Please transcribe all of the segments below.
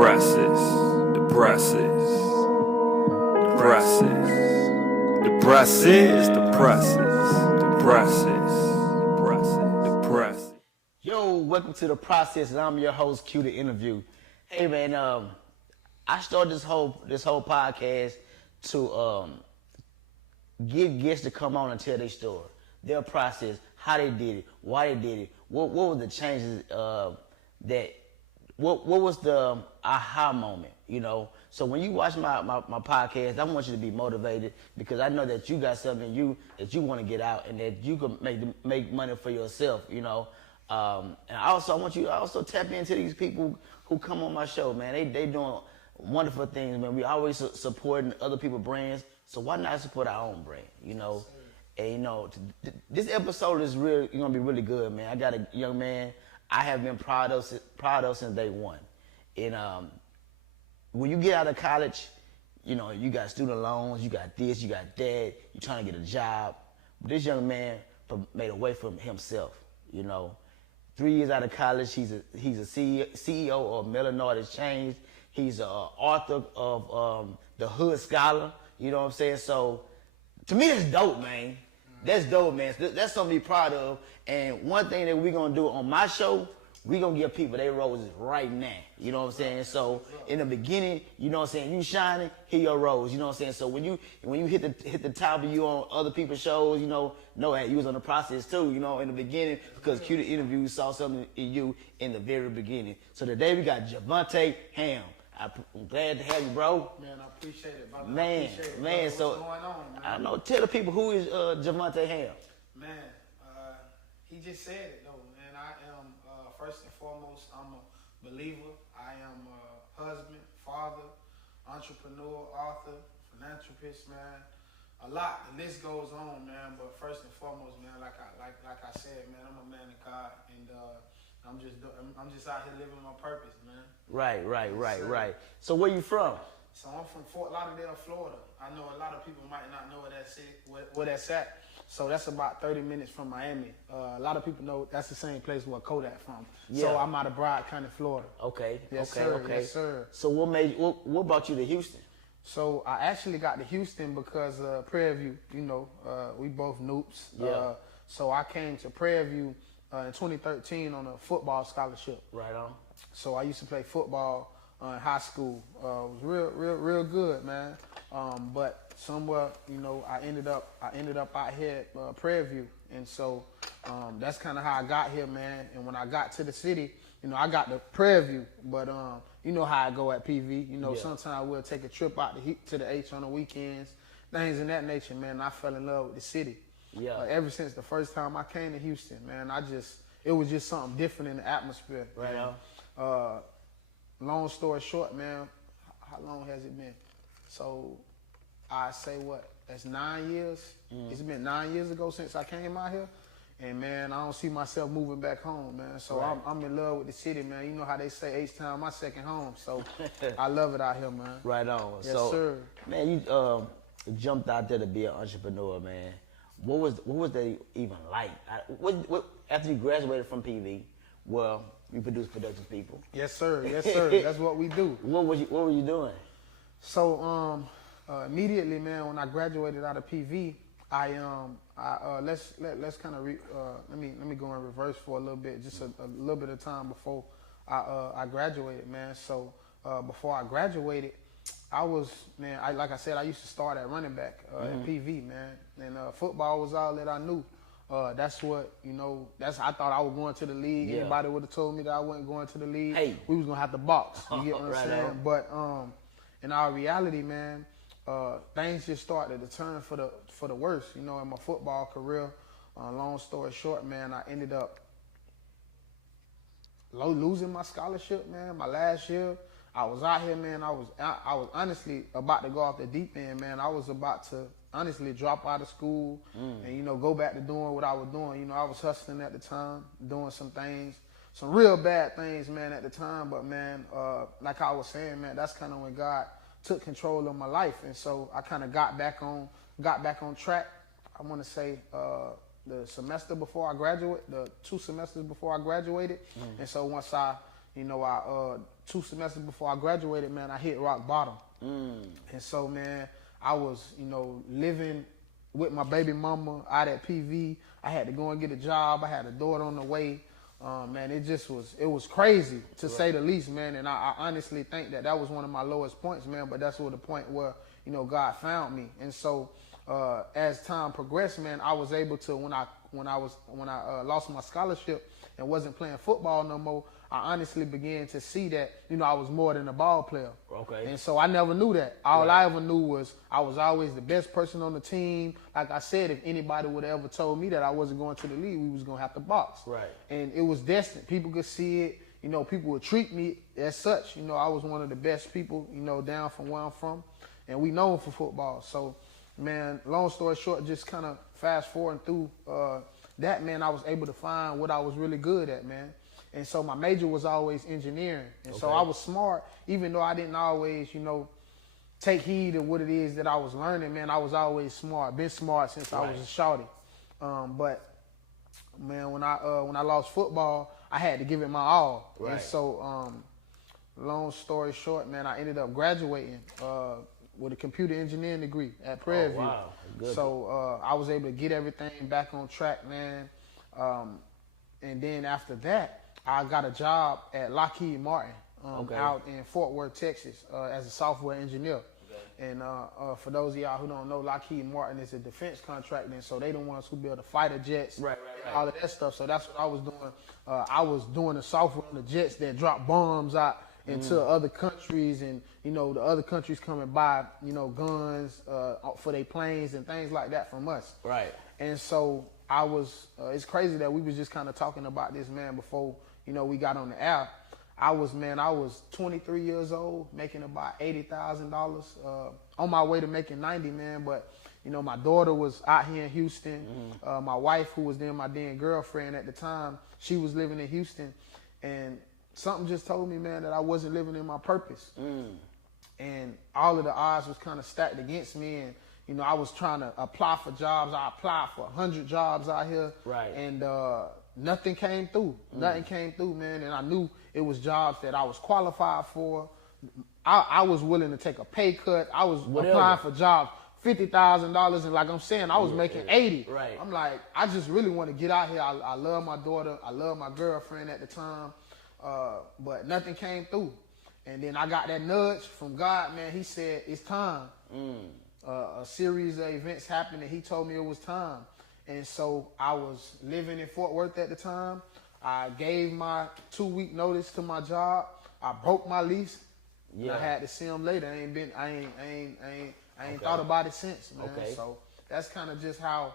depresses, depresses, depresses, depresses, depresses, depresses, depresses. Yo, welcome to The Process, and I'm your host, Q, the interview. Hey man, I started this whole podcast to get guests to come on and tell their story, their process, how they did it, why they did it, what were the changes what was the aha moment, you know? So when you watch my podcast, I want you to be motivated because I know that you got something in you that you want to get out and that you can make money for yourself, you know? And also, I want you to also tap into these people who come on my show, man. They doing wonderful things, man. We always supporting other people's brands, so why not support our own brand, you know? And you know, this episode is gonna be really good, man. I got a young man I have been proud of since day one. And when you get out of college, you know, you got student loans, you got this, you got that, you're trying to get a job. But this young man made a way for himself, you know. 3 years out of college, he's a CEO of Melanoid Exchange. He's an author of The Hood Scholar, you know what I'm saying? So, to me, that's dope, man. That's dope, man. That's something to be proud of. And one thing that we're going to do on my show, we're going to give people their roses right now. You know what I'm saying? So in the beginning, you know what I'm saying, you shining, here your rose. You know what I'm saying? So when you hit the top of you on other people's shows, you know that you was on the process too, you know, in the beginning, because Q the interview saw something in you in the very beginning. So today we got Jovante Ham. I'm glad to have you, bro. Man, I appreciate it, brother. Man, What's so going on, man? I don't know. Tell the people who is Jovante Ham. Man, he just said it though, man. I am first and foremost, I'm a believer. I am a husband, father, entrepreneur, author, philanthropist, man. A lot. The list goes on, man. But first and foremost, man, like I said, man, I'm a man of God, and I'm just out here living my purpose, man. Right. So where you from? So I'm from Fort Lauderdale, Florida. I know a lot of people might not know where that's at. So that's about 30 minutes from Miami. A lot of people know that's the same place where Kodak from. Yeah. So I'm out of Broward County, Florida. Okay. Yes, sir. So what brought you to Houston? So I actually got to Houston because Prairie View, you know, we both noobs. Yeah. So I came to Prairie View in 2013 on a football scholarship. Right on. So I used to play football in high school. It was real good, man. But somewhere, you know, I ended up out here at Prairie View, and so that's kind of how I got here, man. And when I got to the city, you know, I got to Prairie View, but you know how I go at PV. You know, sometimes we'll take a trip out to the H on the weekends, things in that nature, man. And I fell in love with the city. Yeah. Ever since the first time I came to Houston, man, it was just something different in the atmosphere. Right on. Long story short, man, how long has it been? So I say that's 9 years. It's been 9 years ago since I came out here. And man, I don't see myself moving back home, man. So right. I'm in love with the city, man. You know how they say H-Town, my second home. So I love it out here, man. Right on. Yes, so, sir. Man, you jumped out there to be an entrepreneur, man. What was that even like? What after you graduated from PV? Well, you produce productive people. Yes, sir. That's what we do. What were you doing? So immediately, man, when I graduated out of PV, let's kind of let me go in reverse for a little bit, just a little bit of time before I graduated, man. So before I graduated, I was, man, like I said, I used to start at running back at PV, man, and football was all that I knew. That's what, you know, I thought I was going to the league. Yeah. Anybody would have told me that I wasn't going to the league, we was gonna have to box. You get what I'm saying? On. But in our reality, man, things just started to turn for the worse, you know, in my football career. Long story short, man, I ended up losing my scholarship, man, my last year. I was out here, man. I was honestly about to go off the deep end, man. I was about to honestly drop out of school and, you know, go back to doing what I was doing. You know, I was hustling at the time, doing some things, some real bad things, man, at the time. But, man, like I was saying, man, that's kind of when God took control of my life. And so I kind of got back on track. I want to say the semester before I graduated, the 2 semesters before I graduated. And so once I you know, I 2 semesters before I graduated, man, I hit rock bottom. And so, man, I was, you know, living with my baby mama out at PV. I had to go and get a job. I had a daughter on the way. Man, it was crazy to say the least, man. And I honestly think that was one of my lowest points, man. But that's the point where, you know, God found me. And so, as time progressed, man, I was able to, when I lost my scholarship and wasn't playing football no more, I honestly began to see that, you know, I was more than a ball player. Okay. And so I never knew that. All I ever knew was I was always the best person on the team. Like I said, if anybody would have ever told me that I wasn't going to the league, we was going to have to box. Right. And it was destined. People could see it. You know, people would treat me as such. You know, I was one of the best people, you know, down from where I'm from. And we known for football. So, man, long story short, just kind of fast forwarding through that, man, I was able to find what I was really good at, man. And so my major was always engineering. And so I was smart, even though I didn't always, you know, take heed of what it is that I was learning, man. I was always smart, been smart since I was a shorty. But, man, when I lost football, I had to give it my all. Right. And so, long story short, man, I ended up graduating with a computer engineering degree at Prairie View. Oh, wow. Good. So I was able to get everything back on track, man. And then after that, I got a job at Lockheed Martin out in Fort Worth, Texas, as a software engineer. Okay. And for those of y'all who don't know, Lockheed Martin is a defense contractor, and so they the ones who build the fighter jets, all of that stuff. So that's what I was doing. I was doing the software on the jets that drop bombs out into other countries, and, you know, the other countries come and buy, you know, guns for their planes and things like that from us. Right. And so I was, it's crazy that we was just kind of talking about this, man, before, you know, we got on the app. I was 23 years old, making about $80,000, on my way to making 90, man. But, you know, my daughter was out here in Houston. My wife, who was then my then girlfriend at the time, she was living in Houston. And something just told me, man, that I wasn't living in my purpose. And all of the odds was kind of stacked against me. And, you know, I was trying to apply for jobs. I applied for 100 jobs out here. Right. And nothing came through. Nothing came through, man. And I knew it was jobs that I was qualified for. I was willing to take a pay cut. I was applying for jobs, $50,000. And like I'm saying, I was making 80. Right. I'm like, I just really want to get out here. I love my daughter. I love my girlfriend at the time. But nothing came through. And then I got that nudge from God, man. He said, it's time. A series of events happened, and he told me it was time. And so I was living in Fort Worth at the time. I gave my 2-week notice to my job. I broke my lease. Yeah. And I had to see him later. I ain't thought about it since, man. Okay. So that's kind of just how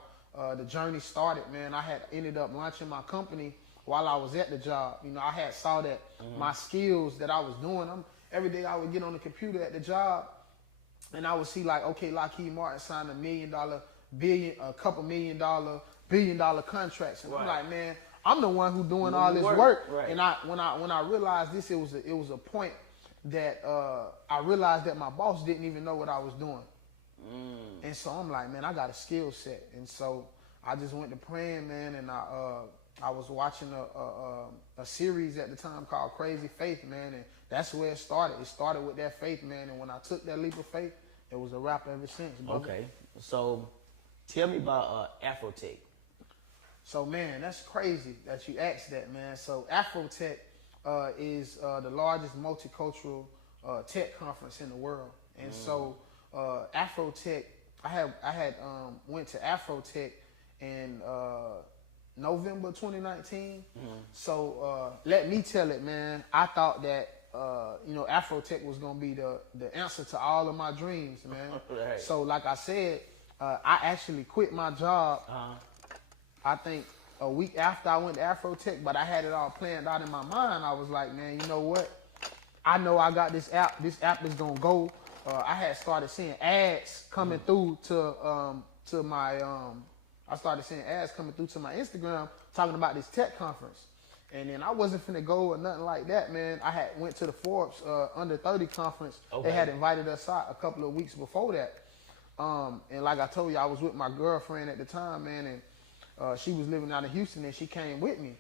the journey started, man. I had ended up launching my company while I was at the job. You know, I had saw that my skills that I was doing, every day I would get on the computer at the job, and I would see like, okay, Lockheed Martin signed a couple $1 million, $1 billion contracts. And I'm like, man, I'm the one who doing all this work. Right. And when I realized this, it was a point that I realized that my boss didn't even know what I was doing. And so I'm like, man, I got a skill set. And so I just went to praying, man, and I was watching a series at the time called Crazy Faith, man, and that's where it started. It started with that faith, man, and when I took that leap of faith, it was a wrap ever since, brother. Okay, so tell me about Afrotech. So, man, that's crazy that you asked that, man. So Afrotech is the largest multicultural tech conference in the world, and so Afrotech, I had went to Afrotech in November 2019. So let me tell it, man. I thought that Afrotech was gonna be the answer to all of my dreams, man. Right. So like I said, I actually quit my job. I think a week after I went to Afrotech, but I had it all planned out in my mind. I was like, man, you know what? I know I got this app. This app is gonna go. I had started seeing ads coming through to my I started seeing ads coming through to my Instagram talking about this tech conference. And then I wasn't finna go or nothing like that, man. I had went to the Forbes Under 30 conference. Okay. They had invited us out a couple of weeks before that. And like I told you, I was with my girlfriend at the time, man, and she was living out in Houston, and she came with me.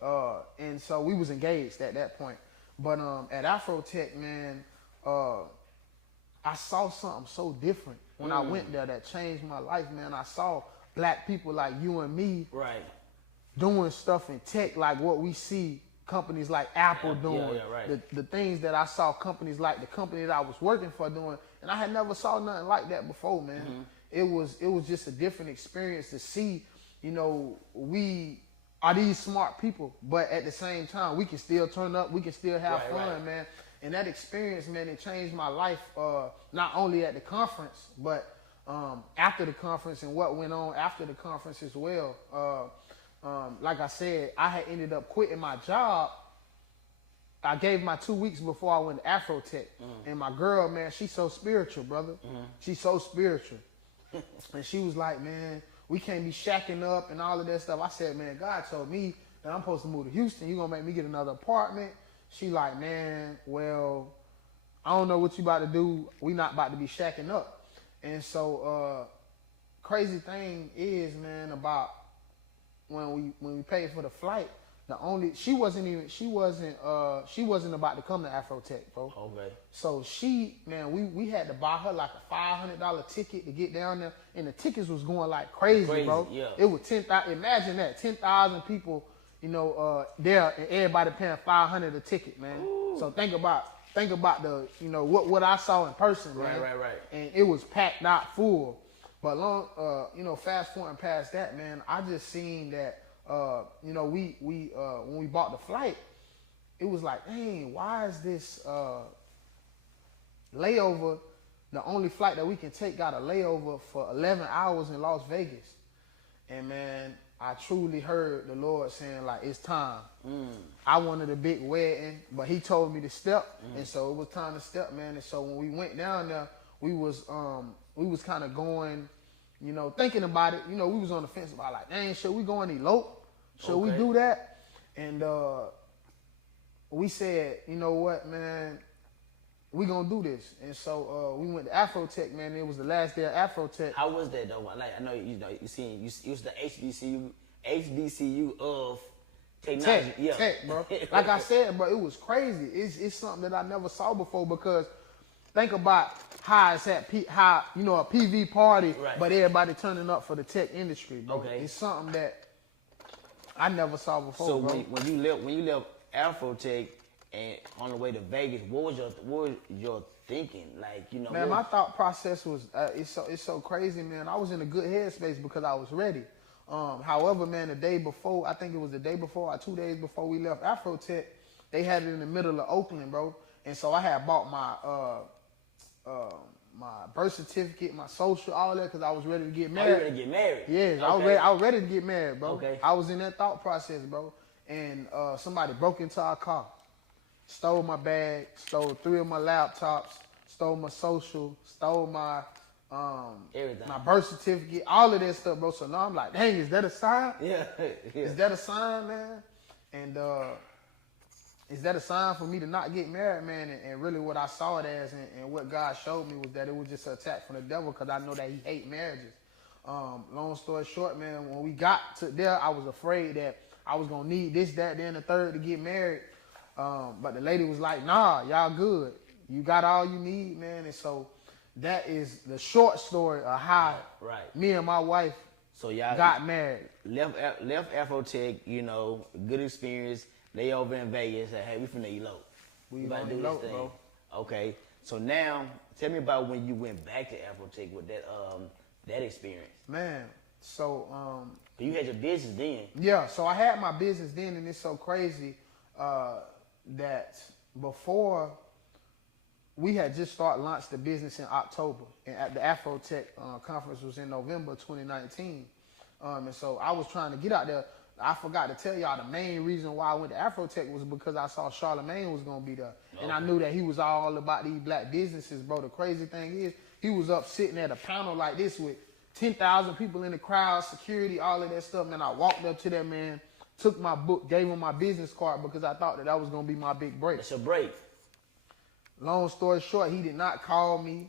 And so we was engaged at that point. But at Afrotech, man, I saw something so different when I went there that changed my life, man. I saw black people like you and me Right. doing stuff in tech like what we see companies like Apple doing. Yeah, right. The things that I saw companies like the company that I was working for doing, and I had never saw nothing like that before, man. It was just a different experience to see, you know, we are these smart people, but at the same time we can still turn up, we can still have fun, man. And that experience, man, it changed my life, not only at the conference, but after the conference and what went on after the conference as well. Like I said, I had ended up quitting my job. I gave my 2 weeks before I went to Afrotech. And my girl, man, she's so spiritual, brother. She's so spiritual. And she was like, man, we can't be shacking up and all of that stuff. I said, man, God told me that I'm supposed to move to Houston. You gonna make me get another apartment? She like, man, well, I don't know what you about to do. We not about to be shacking up. And so, crazy thing is, man, about when we paid for the flight, she wasn't about to come to Afrotech, bro. Okay. So we had to buy her like a $500 ticket to get down there, and the tickets was going like crazy, bro. Yeah. It was 10,000. Imagine that, 10,000 people, you know, there, and everybody paying $500 a ticket, man. Ooh. So think about the, you know, what I saw in person, man. Right. And it was packed, not full. But you know, fast forwarding past that, man, I just seen that, you know, we when we bought the flight, it was like, dang, why is this layover, the only flight that we can take got a layover for 11 hours in Las Vegas? And man, I truly heard the Lord saying, like, it's time. I wanted a big wedding, but he told me to step, and so it was time to step, man. And so when we went down there, we was kind of going, you know, thinking about it. You know, we was on the fence about, like, dang, should we go and elope? Should we do that? And we said, you know what, man, we gonna do this. And so we went to Afrotech, man. It was the last day of Afrotech. How was that though? Like, I know you was the HBCU of technology. Tech, bro. Like I said, bro, it was crazy. It's something that I never saw before, because think about how it's how you know, a PV party, but everybody turning up for the tech industry, bro. Okay. It's something that I never saw before, so bro. when you left Afrotech and on the way to Vegas, what was your thinking? Like, you know, man, my thought process was it's so crazy, man. I was in a good headspace because I was ready. However, man, the day before, I think it was the day before or 2 days before we left Afrotech, they had it in the middle of Oakland, bro. And so I had bought my birth certificate, my social, all that, because I was ready to get married. Oh, you ready to get married? Yes, okay. I was ready to get married, bro. Okay. I was in that thought process, bro. And somebody broke into our car, stole my bag, stole 3 of my laptops, stole my social, stole my everything, my birth certificate, all of that stuff, bro. So now I'm like, dang, is that a sign? Yeah. Is that a sign, man? And is that a sign for me to not get married, man? And really what I saw it as and what God showed me was that it was just an attack from the devil, because I know that he hates marriages. Long story short, man, when we got to there, I was afraid that I was going to need this, that, then the third to get married. But the lady was like, nah, y'all good. You got all you need, man. And so that is the short story of how me and my wife got married. Left Afrotech, you know, good experience. They over in Vegas, said, hey, we finna elope. We about to do elope, this thing. bro. Okay, so now tell me about when you went back to Afrotech with that experience. Man, so you had your business then. Yeah, so I had my business then, and it's so crazy that before we had just launched the business in October, and at the Afrotech conference was in November 2019, and so I was trying to get out there. I forgot to tell y'all the main reason why I went to Afrotech was because I saw Charlamagne was gonna be there, and I knew that he was all about these black businesses, bro. The crazy thing is, he was up sitting at a panel like this with 10,000 people in the crowd, security, all of that stuff. Man, I walked up to that man, took my book, gave him my business card because I thought that was gonna be my big break. It's a break. Long story short, he did not call me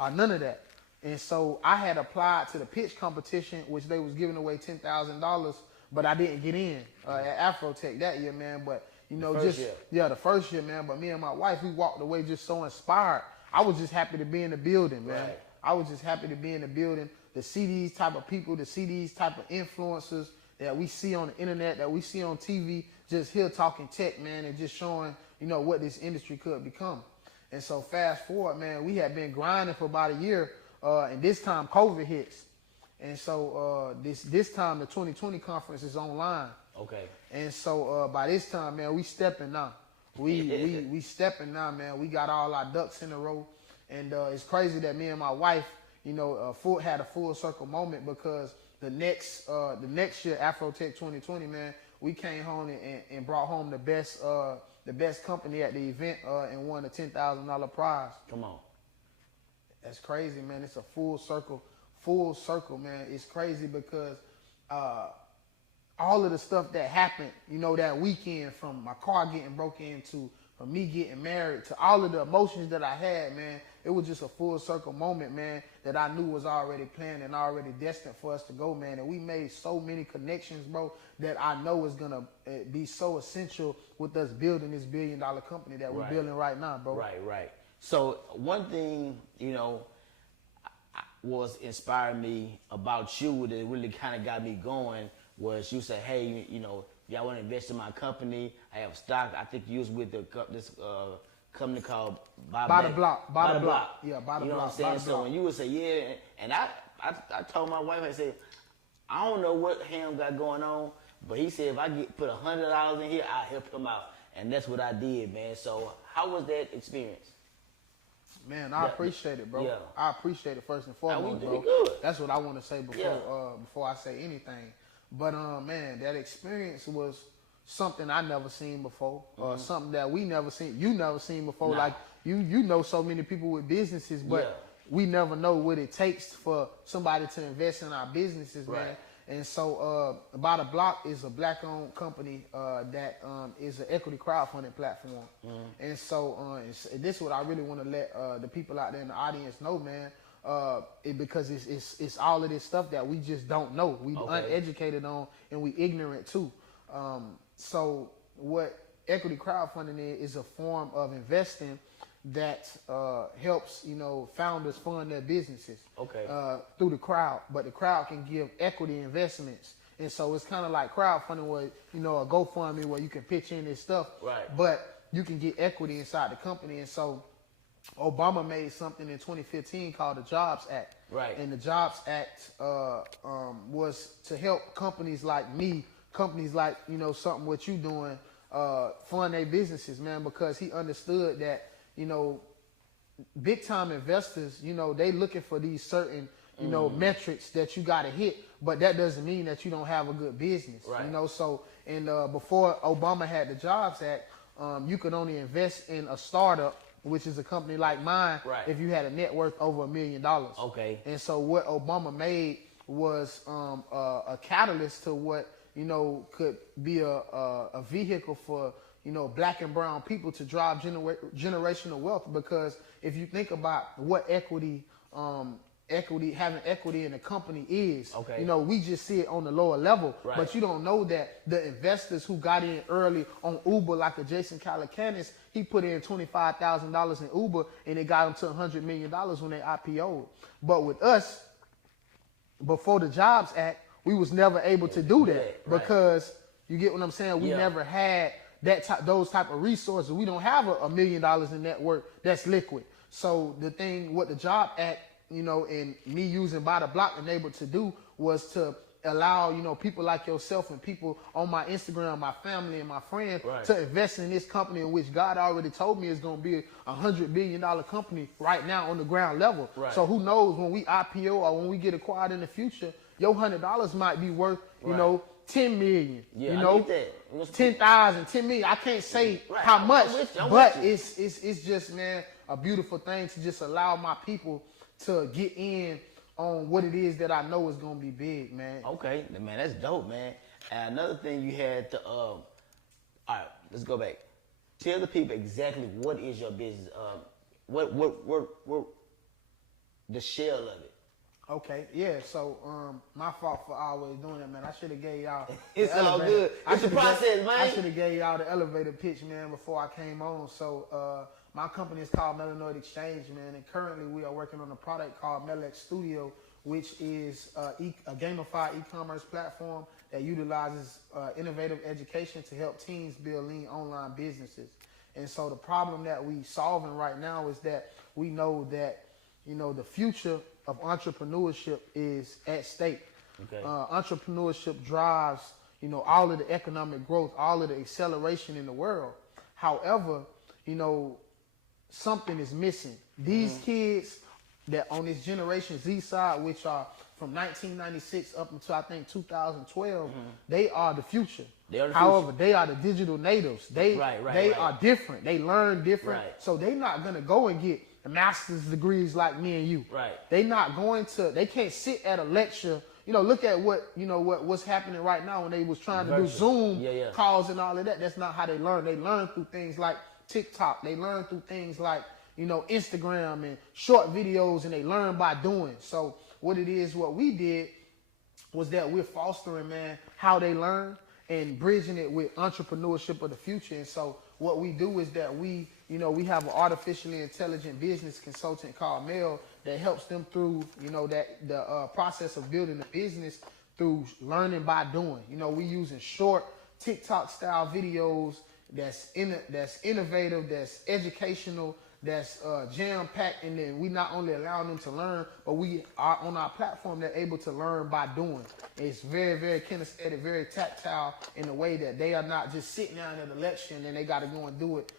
or none of that. And so I had applied to the pitch competition, which they was giving away $10,000 but I didn't get in at Afrotech that year, man. But you know, the first year, man. But me and my wife, we walked away just so inspired. I was just happy to be in the building, man. Right. I was just happy to be in the building, to see these type of people, to see these type of influencers that we see on the internet, that we see on TV, just here talking tech, man, and just showing, you know, what this industry could become. And so fast forward, man, we had been grinding for about a year, and this time COVID hits. And so this time the 2020 conference is online. Okay. And so by this time, man, we stepping now. We stepping now, man. We got all our ducks in a row. And it's crazy that me and my wife, you know, had a full circle moment, because the next year, Afrotech 2020, man, we came home and brought home the best company at the event and won a $10,000 prize. Come on. That's crazy, man. It's a full circle, man. It's crazy because all of the stuff that happened, you know, that weekend, from my car getting broken into, from me getting married, to all of the emotions that I had, man, it was just a full circle moment, man, that I knew was already planned and already destined for us to go, man. And we made so many connections, bro, that I know is going to be so essential with us building this $1 billion company that we're building right now, bro. Right. So one thing, you know, was inspiring me about you that really kind of got me going was you said, hey, you know, y'all want to invest in my company. I have stock. I think you was with this company called By the Block. Yeah, By the Block. You know what I'm saying? So when you would say, yeah, and I told my wife, I said, I don't know what Ham got going on, but he said if I put $100 in here, I'll help him out. And that's what I did, man. So how was that experience? Man, I appreciate it, bro. Yeah. I appreciate it first and foremost, we bro. good. That's what I want to say before I say anything. But man, that experience was something I never seen before, something that we never seen, you never seen before. Nah. Like you know so many people with businesses, but we never know what it takes for somebody to invest in our businesses, man. And so By the Block is a black-owned company that is an equity crowdfunding platform. And so this is what I really want to let the people out there in the audience know, man. Because it's all of this stuff that we just don't know. We uneducated on, and we ignorant too. So what equity crowdfunding is a form of investing that helps, you know, founders fund their businesses through the crowd. But the crowd can give equity investments. And so it's kind of like crowdfunding where, you know, a GoFundMe where you can pitch in this stuff, but you can get equity inside the company. And so Obama made something in 2015 called the Jobs Act. And the Jobs Act was to help companies like me, companies like, you know, something what you doing, fund their businesses, man, because he understood that, you know, big time investors, you know, they looking for these certain, you know, metrics that you got to hit, but that doesn't mean that you don't have a good business, you know. So, and before Obama had the Jobs Act, you could only invest in a startup, which is a company like mine, if you had a net worth over $1 million. And so what Obama made was a catalyst to what, you know, could be a vehicle for, you know, black and brown people to drive generational wealth. Because if you think about what having equity in a company is, you know, we just see it on the lower level, but you don't know that the investors who got in early on Uber, like a Jason Calacanis, he put in $25,000 in Uber and it got him to $100 million when they IPO'd. But with us, before the Jobs Act, we was never able to do that because, you get what I'm saying? We never had those type of resources. We don't have $1 million in net worth that's liquid. So the thing, what the Job Act, you know, and me using By the Block enabled to do was to allow, you know, people like yourself and people on my Instagram, my family and my friends to invest in this company, in which God already told me is going to be a $100 billion company right now on the ground level. So who knows, when we IPO or when we get acquired in the future, your $100 might be worth, you know, 10 million, you know, 10,000, 10 million. I can't say how much, but it's just, man, a beautiful thing to just allow my people to get in on what it is that I know is going to be big, man. Okay, man, that's dope, man. And another thing you had to, all right, let's go back. Tell the people exactly what is your business, what the shell of it. Okay, yeah. So, my fault for always doing that, man. I should have gave y'all. It's the all elevator- good. It's the process, man. I should have gave y'all the elevator pitch, man, before I came on. So, my company is called Melanoid Exchange, man, and currently we are working on a product called Melex Studio, which is a gamified e-commerce platform that utilizes innovative education to help teens build lean online businesses. And so, the problem that we solving right now is that we know that the future of entrepreneurship is at stake. Okay. Entrepreneurship drives, all of the economic growth, all of the acceleration in the world. However, something is missing. These kids that on this Generation Z side, which are from 1996 up until I think 2012, they are the future. They are the However, future. they are the digital natives. They Right. are different. They learn different. Right. So they're not gonna go and get master's degrees like me and you. Right. They not going to. They can't sit at a lecture. Look at what's happening right now when they was trying to do Virtual. Zoom Yeah. calls and all of that. That's not how they learn. They learn through things like TikTok. They learn through things like Instagram and short videos, and they learn by doing. So what we did was that we're fostering, man, how they learn and bridging it with entrepreneurship of the future. And so what we do is that we have an artificially intelligent business consultant called Mel that helps them through, the process of building a business through learning by doing. We using short TikTok style videos that's innovative, that's educational, that's jam packed, and then we not only allow them to learn, but we are on our platform. They're able to learn by doing. It's very, very kinesthetic, very tactile in the way that they are not just sitting down at a lecture and then they got to go and do it.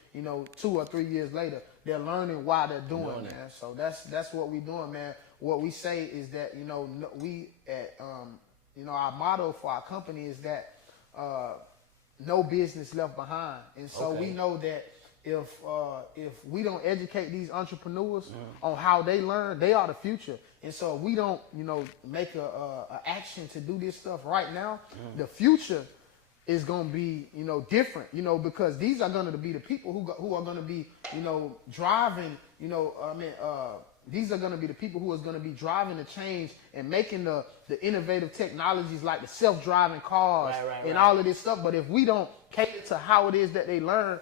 2 or 3 years later, they're learning while they're doing, man. So that's what we're doing, man. What we say is that we at our motto for our company is that no business left behind, and so we know that. If we don't educate these entrepreneurs on how they learn, they are the future. And so if we don't, make a action to do this stuff right now, the future is going to be, different, because these are going to be the people who are going to be, driving, these are going to be the people who are going to be driving the change and making the innovative technologies like the self-driving cars and all of this stuff. But if we don't cater to how it is that they learn,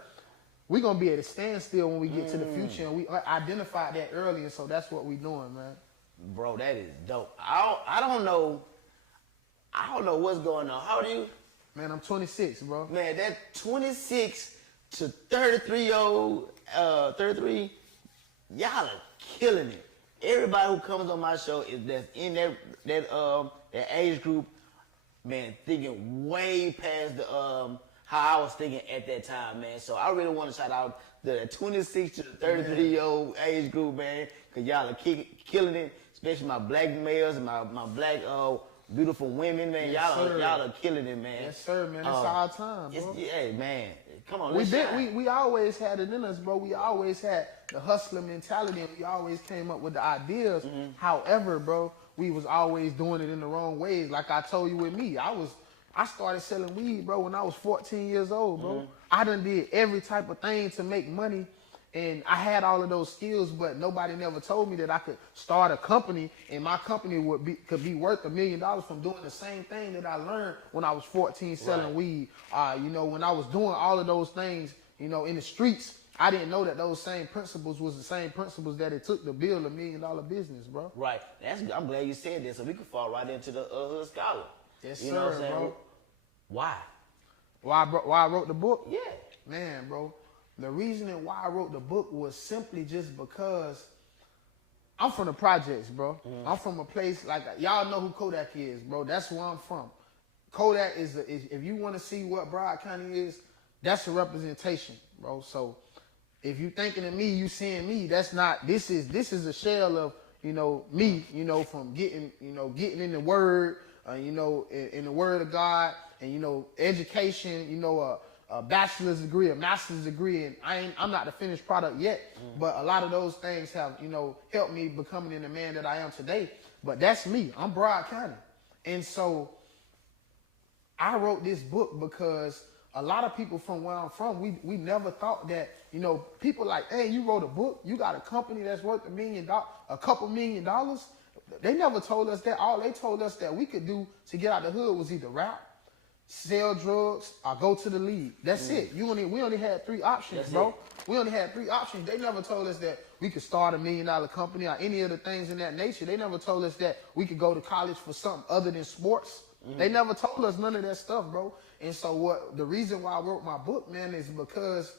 we're going to be at a standstill when we get to the future, and we identified that early, and so that's what we're doing, man. Bro, that is dope. I don't know what's going on. How old are you? Man, I'm 26, bro. Man, that 26 to 33-year-old, 33, y'all are killing it. Everybody who comes on my show that's in that age group, man, thinking way past the how I was thinking at that time, man. So I really want to shout out the 26 to the 33-year-old age group, man, because y'all are killing it, especially my black males and my black beautiful women, man. Yes, y'all are killing it, man. Yes, sir, man. It's our time, bro. Yeah, man. Come on, We always had it in us, bro. We always had the hustler mentality, and we always came up with the ideas. However, bro, we was always doing it in the wrong ways. Like I told you with me, I started selling weed, bro, when I was 14 years old, bro. I done did every type of thing to make money, and I had all of those skills, but nobody never told me that I could start a company, and my company could be worth $1 million from doing the same thing that I learned when I was 14 selling weed. When I was doing all of those things, in the streets, I didn't know that those same principles was the same principles that it took to build $1 million business, bro. Right. I'm glad you said that, so we could fall right into the hood scholar. Yes, you sir, know what I'm saying? bro. Why? Why I wrote the book? Yeah. Man, bro, the reason why I wrote the book was simply just because I'm from the projects, bro. I'm from a place like, y'all know who Kodak is, bro. That's where I'm from. Kodak is if you want to see what Broward County is, that's a representation, bro. So if you thinking of me, you seeing me. That's not. This is a shell of me. From getting in the word. In the word of God, and education, a bachelor's degree, a master's degree, and I'm not the finished product yet, but a lot of those things have helped me becoming the man that I am today. But that's me. I'm Broward County, and so I wrote this book because a lot of people from where I'm from, we never thought that people like, hey, you wrote a book, you got a company that's worth $1 million, a couple $1 million. They never told us that. All they told us that we could do to get out of the hood was either rap, sell drugs, or go to the league. That's it. We only had 3 options, That's bro. it. We only had 3 options. They never told us that we could start $1 million company or any of the things in that nature. They never told us that we could go to college for something other than sports. They never told us none of that stuff, bro. And so the reason why I wrote my book, man, is because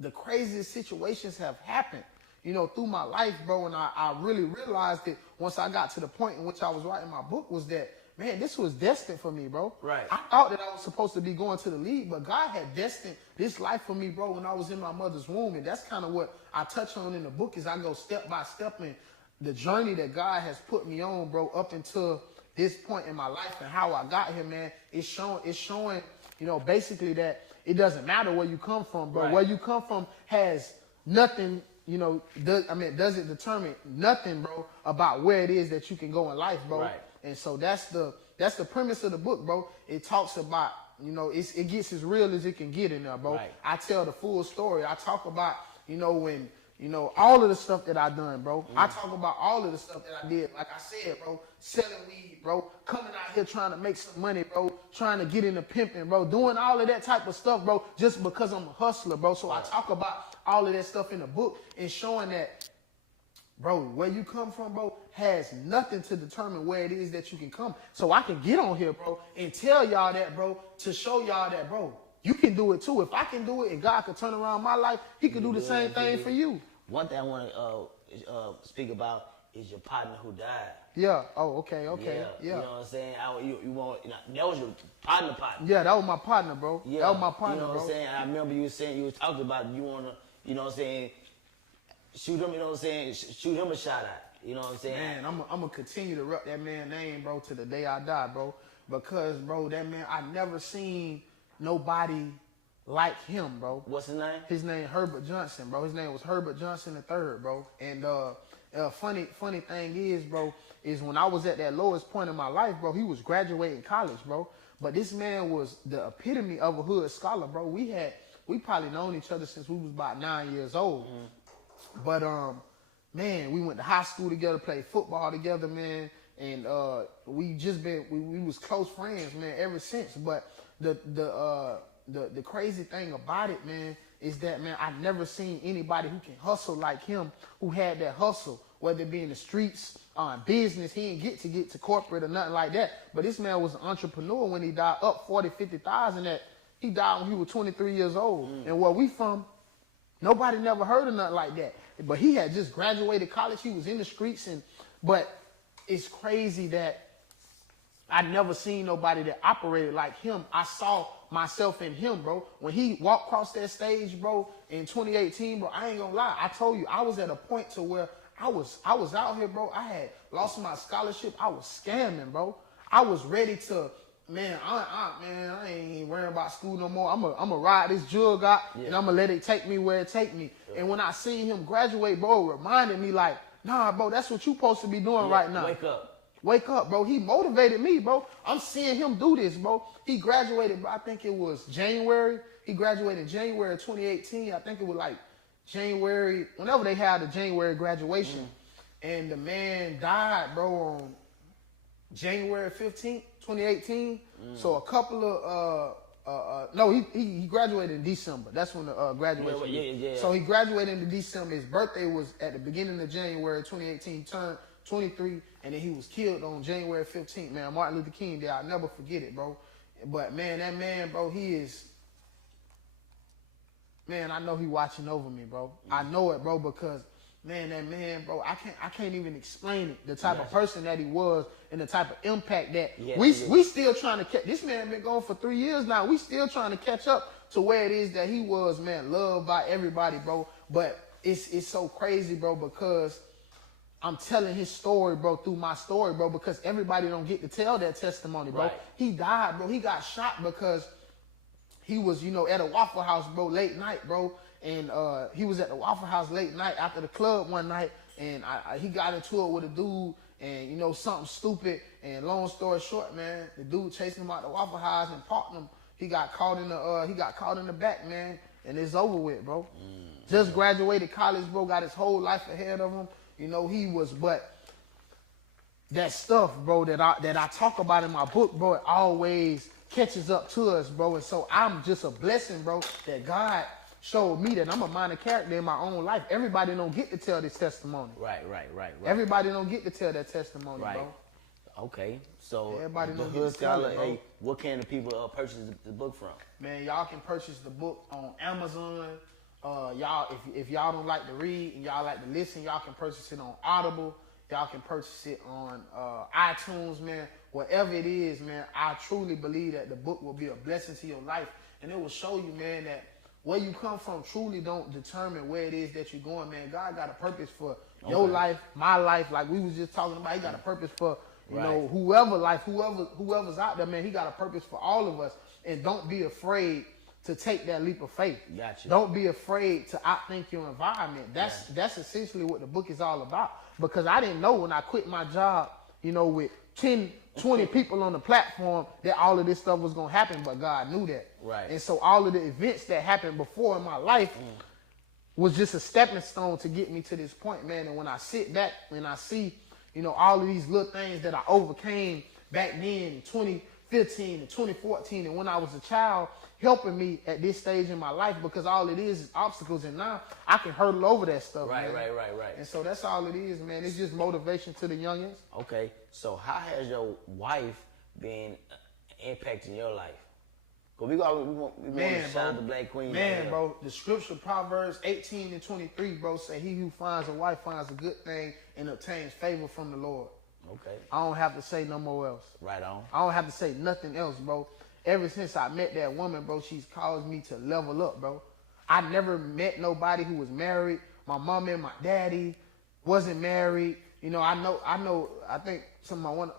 the craziest situations have happened, through my life, bro. And I really realized it once I got to the point in which I was writing my book was that, man, this was destined for me, bro. Right. I thought that I was supposed to be going to the league, but God had destined this life for me, bro, when I was in my mother's womb. And that's kind of what I touch on in the book is I go step by step in the journey that God has put me on, bro, up until this point in my life and how I got here, man. It's showing, basically that it doesn't matter where you come from, bro. Right. Where you come from has nothing, doesn't determine nothing, bro, about where it is that you can go in life, bro. Right. And so that's the premise of the book, bro. It talks about, it gets as real as it can get in there, bro. Right. I tell the full story. I talk about, when, all of the stuff that I done, bro. I talk about all of the stuff that I did. Like I said, bro, selling weed, bro, coming out here trying to make some money, bro, trying to get into pimping, bro, doing all of that type of stuff, bro, just because I'm a hustler, bro. So I talk about all of that stuff in the book and showing that, bro, where you come from, bro, has nothing to determine where it is that you can come. So I can get on here, bro, and tell y'all that, bro, to show y'all that, bro, you can do it too. If I can do it and God can turn around my life, he can do the same thing for you. One thing I want to speak about is your partner who died. Yeah. Oh, okay. Yeah. You know what I'm saying? That was your partner. Yeah, that was my partner, bro. Yeah. That was my partner, You know what bro. I'm saying? I remember you saying, you was talking about you want to, you know what I'm saying, shoot him, you know what I'm saying, shoot him a shout out. You know what I'm saying? Man, I'm going to continue to rep that man's name, bro, to the day I die, bro. Because, bro, that man, I never seen nobody like him, bro. What's his name? His name Herbert Johnson, bro. His name was Herbert Johnson III, bro. And funny thing is, bro, is when I was at that lowest point in my life, bro, he was graduating college, bro. But this man was the epitome of a hood scholar, bro. We probably known each other since we was about 9 years old. Mm-hmm. But man, we went to high school together, played football together, man. And we was close friends, man, ever since. But the crazy thing about it, man, is that, man, I've never seen anybody who can hustle like him, who had that hustle, whether it be in the streets, business. He didn't get to corporate or nothing like that. But this man was an entrepreneur when he died, up 40, 50,000. That he died when he was 23 years old. And where we from, nobody never heard of nothing like that. But he had just graduated college. He was in the streets. But it's crazy that I never seen nobody that operated like him. I saw myself in him, bro. When he walked across that stage, bro, in 2018, bro, I ain't gonna lie. I told you, I was at a point to where I was out here, bro. I had lost my scholarship. I was scamming, bro. I was ready to, man, I ain't worrying about school no more. I'm gonna ride this jug out, and I'm gonna let it take me where it take me. Yeah. And when I seen him graduate, bro, it reminded me like, nah, bro, that's what you supposed to be doing right now. Wake up, bro. He motivated me, bro. I'm seeing him do this, bro. He graduated, bro, I think it was January. He graduated in January 2018. I think it was like January, whenever they had the January graduation. And the man died, bro, on January 15th, 2018. So a couple of, no, he graduated in December. That's when the graduation was. Yeah. So he graduated in December. His birthday was at the beginning of January 2018. Turned 23, and then he was killed on January 15th, man. Martin Luther King Day. I'll never forget it, bro. But, man, that man, bro, he is, man, I know he watching over me, bro. I know it, bro, because, man, that man, bro, I can't even explain it, the type of person that he was and the type of impact that we still trying to catch. This man been gone for 3 years now. We still trying to catch up to where it is that he was, man, loved by everybody, bro. But it's so crazy, bro, because I'm telling his story, bro, through my story, bro, because everybody don't get to tell that testimony, bro. Right. He died, bro. He got shot because he was, at a Waffle House, bro, late night, bro. And he was at the Waffle House late night after the club one night, and he got into it with a dude, and, something stupid. And long story short, man, the dude chasing him out the Waffle House and parked him. He got caught in the back, man, and it's over with, bro. Just graduated college, bro, got his whole life ahead of him. He was, but that stuff, bro, that I talk about in my book, bro, it always catches up to us, bro. And so I'm just a blessing, bro, that God showed me that I'm a minor character in my own life. Everybody don't get to tell this testimony. Right. Everybody don't get to tell that testimony, Right. bro. Okay, so Everybody the don't get Hood to tell Scholar, it, bro. hey, what can the people purchase the book from? Man, y'all can purchase the book on Amazon. Y'all, if y'all don't like to read and y'all like to listen, y'all can purchase it on Audible. Y'all can purchase it on iTunes, man. Whatever it is, man, I truly believe that the book will be a blessing to your life. And it will show you, man, that where you come from truly don't determine where it is that you're going, man. God got a purpose for your life, my life, like we was just talking about. He got a purpose for, you know, whoever's out there, man. He got a purpose for all of us. And don't be afraid to take that leap of faith. Gotcha. Don't be afraid to outthink your environment. That's essentially what the book is all about. Because I didn't know when I quit my job, you know, with 10, 20 people on the platform, that all of this stuff was going to happen, but God knew that. Right. And so all of the events that happened before in my life was just a stepping stone to get me to this point, man. And when I sit back and I see, you know, all of these little things that I overcame back then in 2015 and 2014 and when I was a child, helping me at this stage in my life, because all it is obstacles, and now I can hurdle over that stuff, Right. man. And so that's all it is, man. It's just motivation to the youngins. Okay, so how has your wife been impacting your life? Because we want to shout out the Black Queen. Man, bro, the scripture, Proverbs 18 and 23, bro, say he who finds a wife finds a good thing and obtains favor from the Lord. Okay. I don't have to say no more else. Right on. I don't have to say nothing else, bro. Ever since I met that woman, bro, she's caused me to level up, bro. I never met nobody who was married. My mom and my daddy wasn't married. You know, I think some of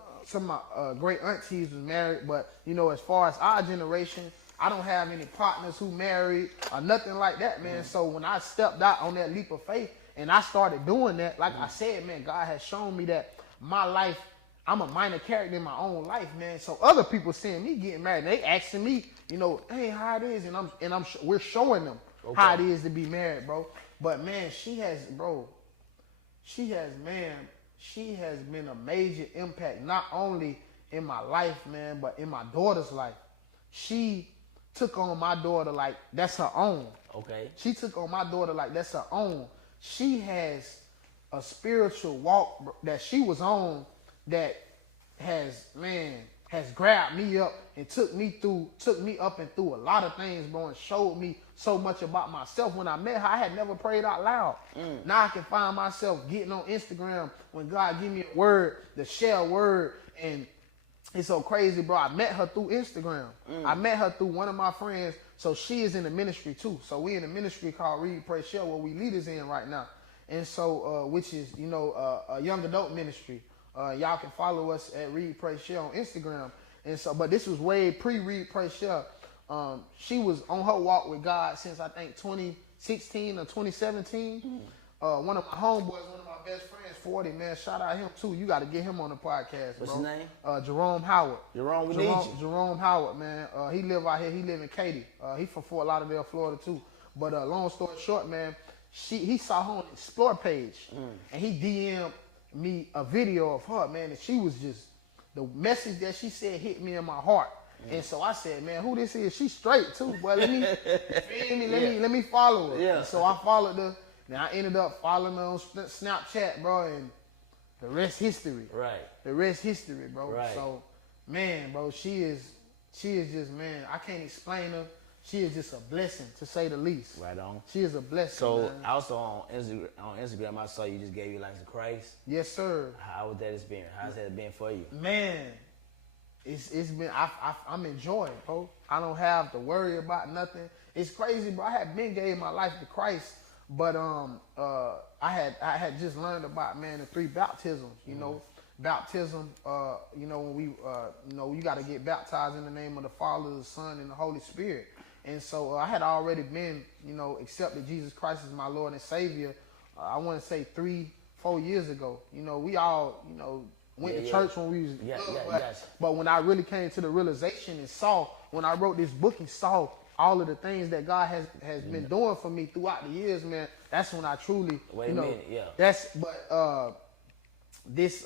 my great aunties was married, but, you know, as far as our generation, I don't have any partners who married or nothing like that, man. So when I stepped out on that leap of faith and I started doing that, like I said, man, God has shown me that my life, I'm a minor character in my own life, man. So other people seeing me getting married, they asking me, you know, hey, how it is, and we're showing them how it is to be married, bro. But man, she has been a major impact, not only in my life, man, but in my daughter's life. She took on my daughter like that's her own. Okay. She took on my daughter like that's her own. She has a spiritual walk that she was on that has grabbed me up and took me up and through a lot of things, bro, and showed me so much about myself. When I met her, I had never prayed out loud. Now I can find myself getting on Instagram when God give me a word, to share a word, and it's so crazy, bro. I met her through Instagram. I met her through one of my friends, so she is in the ministry too. So we in a ministry called Read, Pray, Share, where we leaders in right now. And so, which is, you know, a young adult ministry. Y'all can follow us at Read, Pray, Share on Instagram. And so, but this was way pre-Read, Pray, Share. She was on her walk with God since I think 2016 or 2017. One of my homeboys, one of my best friends, 40, man, shout out him too. You got to get him on the podcast, bro. What's his name? Jerome Howard. Jerome, we need you. Jerome Howard, man. He live out here. He live in Katy. He from Fort Lauderdale, Florida too. But long story short, man, he saw her on the Explore page, and he DM'd me a video of her, man, and she was just, the message that she said hit me in my heart. And so I said, man, who this is? She's straight too, but let me follow her. Yeah. And so I followed her. Now I ended up following her on Snapchat, bro, and the rest history. Right. The rest history, bro. Right. So, man, bro, she is just, man, I can't explain her. She is just a blessing, to say the least. Right on. She is a blessing. So man. also on Instagram, I saw you just gave your life to Christ. Yes, sir. How was that experience? How's that been for you? Man, it's been, I'm enjoying, bro. I don't have to worry about nothing. It's crazy, bro. I had been gave my life to Christ, but I had just learned about, man, the 3 baptisms. You know, baptism. You know, when we you know, you got to get baptized in the name of the Father, the Son, and the Holy Spirit. And so I had already been, you know, accepted Jesus Christ as my Lord and Savior. I want to say 3-4 years ago. You know, we all, you know, went to church when we was but when I really came to the realization and saw, when I wrote this book and saw all of the things that God has been doing for me throughout the years, man, that's when I truly, Wait a minute, yeah. That's, but this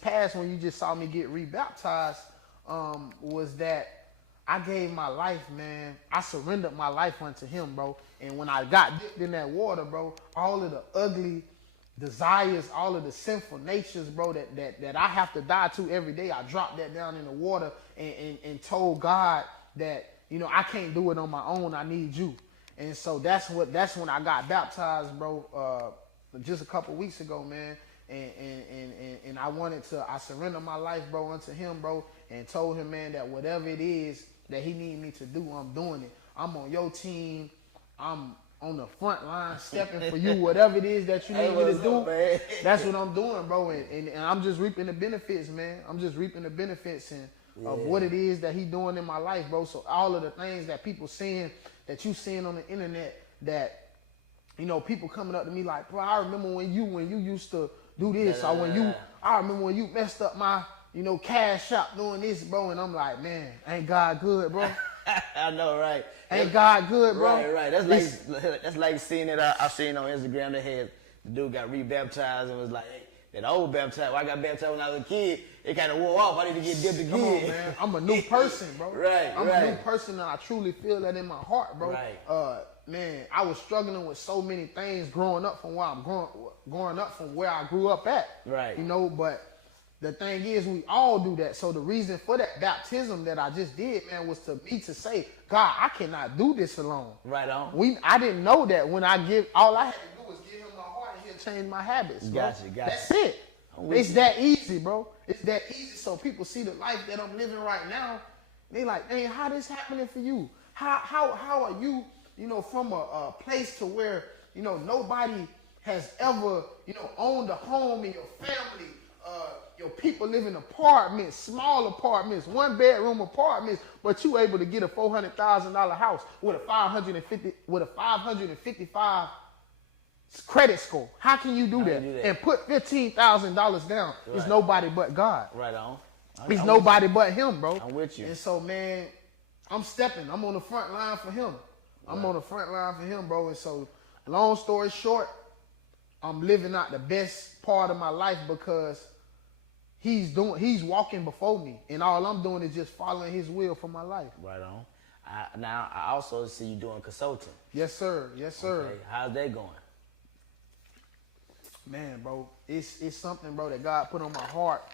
past when you just saw me get rebaptized, was that I gave my life, man. I surrendered my life unto him, bro. And when I got dipped in that water, bro, all of the ugly desires, all of the sinful natures, bro, that I have to die to every day, I dropped that down in the water and told God that, you know, I can't do it on my own. I need you. And so that's when I got baptized, bro, just a couple weeks ago, man. And I surrendered my life, bro, unto him, bro, and told him, man, that whatever it is that he need me to do, I'm doing it. I'm on your team. I'm on the front line stepping for you. Whatever it is that you need me to do, that's what I'm doing, bro. And I'm just reaping the benefits, man. I'm just reaping the benefits of what it is that he doing in my life, bro. So all of the things that people seeing, that you seeing on the internet, that, you know, people coming up to me like, bro, I remember when you used to do this, or I remember when you messed up my, you know, cash shop doing this, bro. And I'm like, man, ain't God good, bro? I know, right? Ain't God good, bro? Right. That's like seeing it. I seen on Instagram that had the dude got rebaptized and was like, hey, that old baptized. Well, I got baptized when I was a kid. It kind of wore off. I need to get dipped again. Come on, man. I'm a new person, bro. I'm a new person, and I truly feel that in my heart, bro. Right. Man, I was struggling with so many things growing up from where I'm growing up from where I grew up at. Right. You know, but the thing is, we all do that. So the reason for that baptism that I just did, man, was to say, God, I cannot do this alone. Right on. I didn't know that when all I had to do was give him my heart and he'll change my habits. Gotcha. That's it. It's that easy, bro. It's that easy. So people see the life that I'm living right now. They like, hey, how this happening for you? How are you, you know, from a place to where, you know, nobody has ever, you know, owned a home in your family. Your people live in apartments, small apartments, 1-bedroom apartments, but you able to get a $400,000 house with a 555 credit score. How can you do that? And put $15,000 down? Right. It's nobody but God. Right on. It's nobody but him, bro. I'm with you. And so, man, I'm stepping. I'm on the front line for him. I'm on the front line for him, bro. And so, long story short, I'm living out the best part of my life because he's walking before me, and all I'm doing is just following his will for my life. Right on. Now I also see you doing consulting. Yes, sir. Okay. How's that going? Man, bro, it's something, bro, that God put on my heart.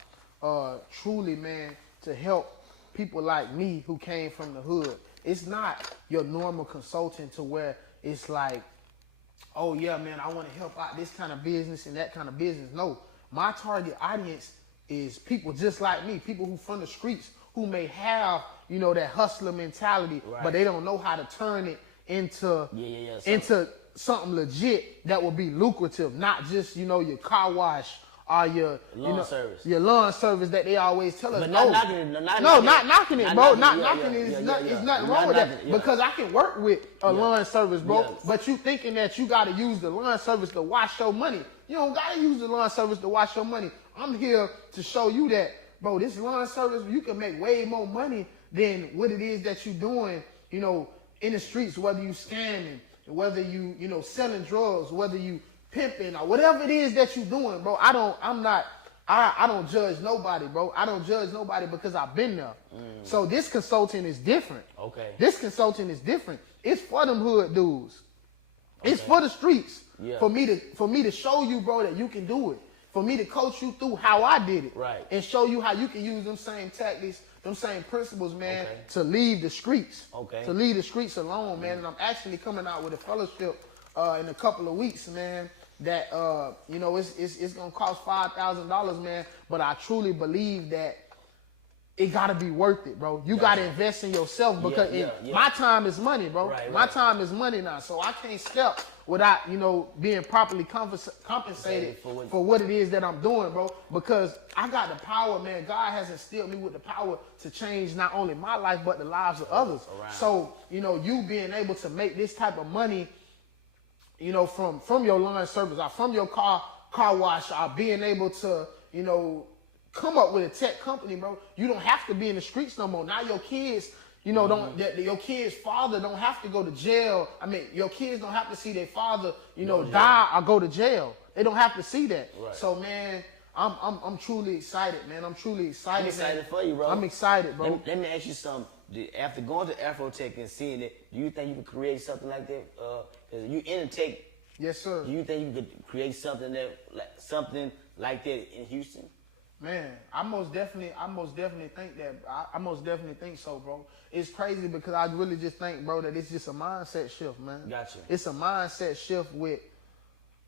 Truly, man, to help people like me who came from the hood. It's not your normal consulting to where it's like, oh yeah, man, I want to help out this kind of business and that kind of business. No, my target audience is people just like me, people who from the streets, who may have, you know, that hustler mentality, but they don't know how to turn it into something legit that will be lucrative, not just, you know, your car wash or your lawn service. Your lawn service that they always tell us. But not knocking it, not knocking it, bro. Not knocking it. It's nothing wrong with that. Because I can work with a lawn service, bro. But you thinking that you got to use the lawn service to wash your money. You don't got to use the lawn service to wash your money. I'm here to show you that, bro, this lawn service, you can make way more money than what it is that you're doing, you know, in the streets, whether you scamming, whether you know, selling drugs, whether you pimping or whatever it is that you're doing, bro. I don't judge nobody, bro. I don't judge nobody because I've been there. So this consulting is different. Okay. This consulting is different. It's for them hood dudes. Okay. It's for the streets. Yeah. For me to show you, bro, that you can do it. For me to coach you through how I did it. Right. And show you how you can use them same tactics, them same principles, man, to leave the streets. Okay. To leave the streets alone, man. And I'm actually coming out with a fellowship in a couple of weeks, man, that you know, it's gonna cost $5,000, man. But I truly believe that it gotta be worth it, bro. You gotta invest in yourself because my time is money, bro. Right. My time is money now, so I can't step without, you know, being properly compensated for what it is that I'm doing, bro. Because I got the power, man. God has instilled me with the power to change not only my life but the lives of others. So, you know, you being able to make this type of money, you know, from your lawn service or from your car wash, or being able to, you know, come up with a tech company, bro. You don't have to be in the streets no more. Now your kids, you know, your kids' father don't have to go to jail. I mean, your kids don't have to see their father, you know, die or go to jail. They don't have to see that. Right. So, man, I'm truly excited, man. I'm truly excited. I'm excited man. for you, bro. I'm excited, bro. Let me ask you something. After going to Afrotech and seeing it, do you think you could create something like that? Cause you in tech. Yes, sir. Do you think you could create something like that in Houston? Man, I most definitely think that. I most definitely think so, bro. It's crazy because I really just think, bro, that it's just a mindset shift, man. Gotcha. It's a mindset shift with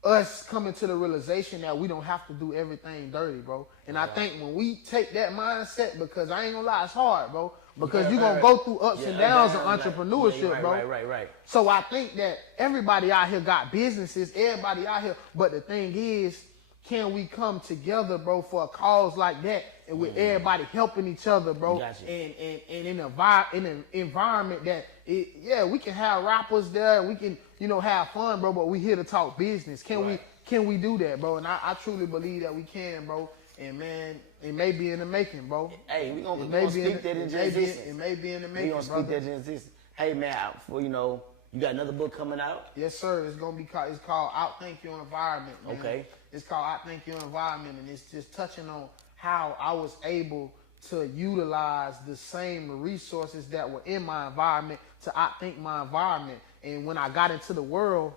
us coming to the realization that we don't have to do everything dirty, bro. And I think when we take that mindset, because I ain't gonna lie, it's hard, bro. Because you're gonna go through ups and downs of entrepreneurship, bro. Right. So I think that everybody out here got businesses, everybody out here, but the thing is, can we come together, bro, for a cause like that, and with everybody helping each other, bro, Gotcha. and in an environment that, we can have rappers there, we can, have fun, bro, but we here to talk business. Can we do that, bro? And I truly believe that we can, bro. And man, it may be in the making, bro. Hey, we gonna speak that into existence. It may be in the making, we gonna speak that into existence. Hey man, you got another book coming out? Yes, sir. It's called Outthink Your Environment, man. Okay. It's called Outthink Your Environment, and it's just touching on how I was able to utilize the same resources that were in my environment to outthink my environment. And when I got into the world,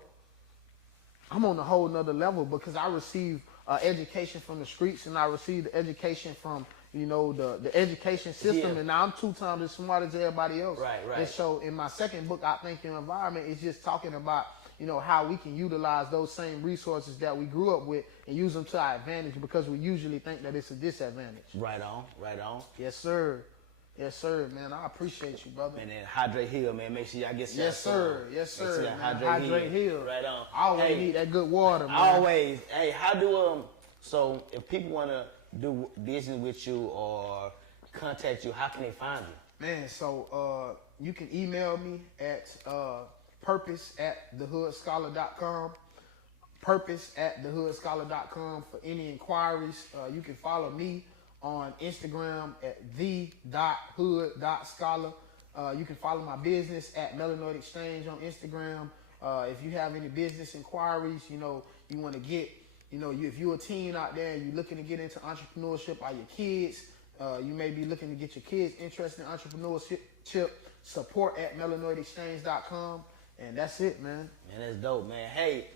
I'm on a whole nother level because I received education from the streets, and I received the education from the education system, and now I'm 2 times as smart as everybody else. Right. And so in my second book, I Think Your Environment, is just talking about how we can utilize those same resources that we grew up with and use them to our advantage, because we usually think that it's a disadvantage. Right on. Yes, sir. Yes, sir, man. I appreciate you, brother. And then Hydrate Hill, man. Make sure y'all get some. Yes, sir. Yes, sir. Man. Hydrate Hill. Right on. I always need that good water, man. Always. Hey, how do so if people want to do business with you or contact you, how can they find you? Man, so you can email me at purpose@thehoodscholar.com. Purpose@thehoodscholar.com for any inquiries. You can follow me on Instagram at the.hood.scholar. You can follow my business at Melanoid Exchange on Instagram. If you have any business inquiries, you want to get, if you're a teen out there and you're looking to get into entrepreneurship, or your kids, you may be looking to get your kids interested in entrepreneurship, support at melanoidexchange.com. And that's it, man. Man, that's dope, man. Hey,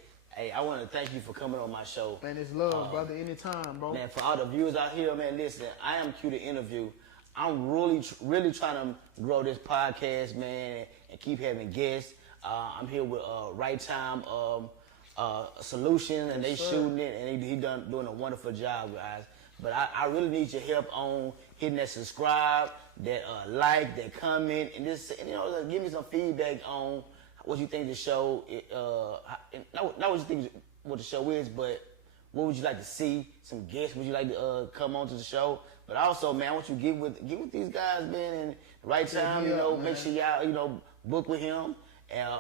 I want to thank you for coming on my show. Man, it's love, brother. Anytime, bro. Man, for all the viewers out here, man, listen, I am Q to interview. I'm really trying to grow this podcast, man, and keep having guests. I'm here with Right Time Solution, and they shooting it, and he doing a wonderful job, guys. But I really need your help on hitting that subscribe, that like, that comment, and just give me some feedback on what you think the show, not what you think what the show is, but what would you like to see? Some guests, would you like to come on to the show? But also, man, I want you to get with these guys, man, and Right Time, make sure y'all, book with him, and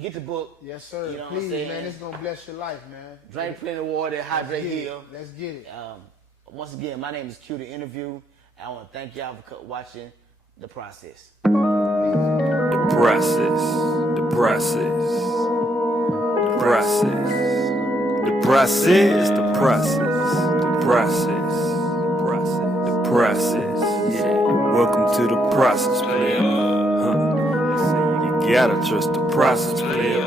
get the book. Yes, sir. You know Please, what I'm saying? man, it's going to bless your life, man. Drink plenty of water, hydrate Hill. Let's get it. Once again, my name is Q the Interview. I want to thank y'all for watching The Process. The process. The process. The process. The process. The process. The process. The process. Yeah. Welcome to the process, player. You gotta trust the process, player.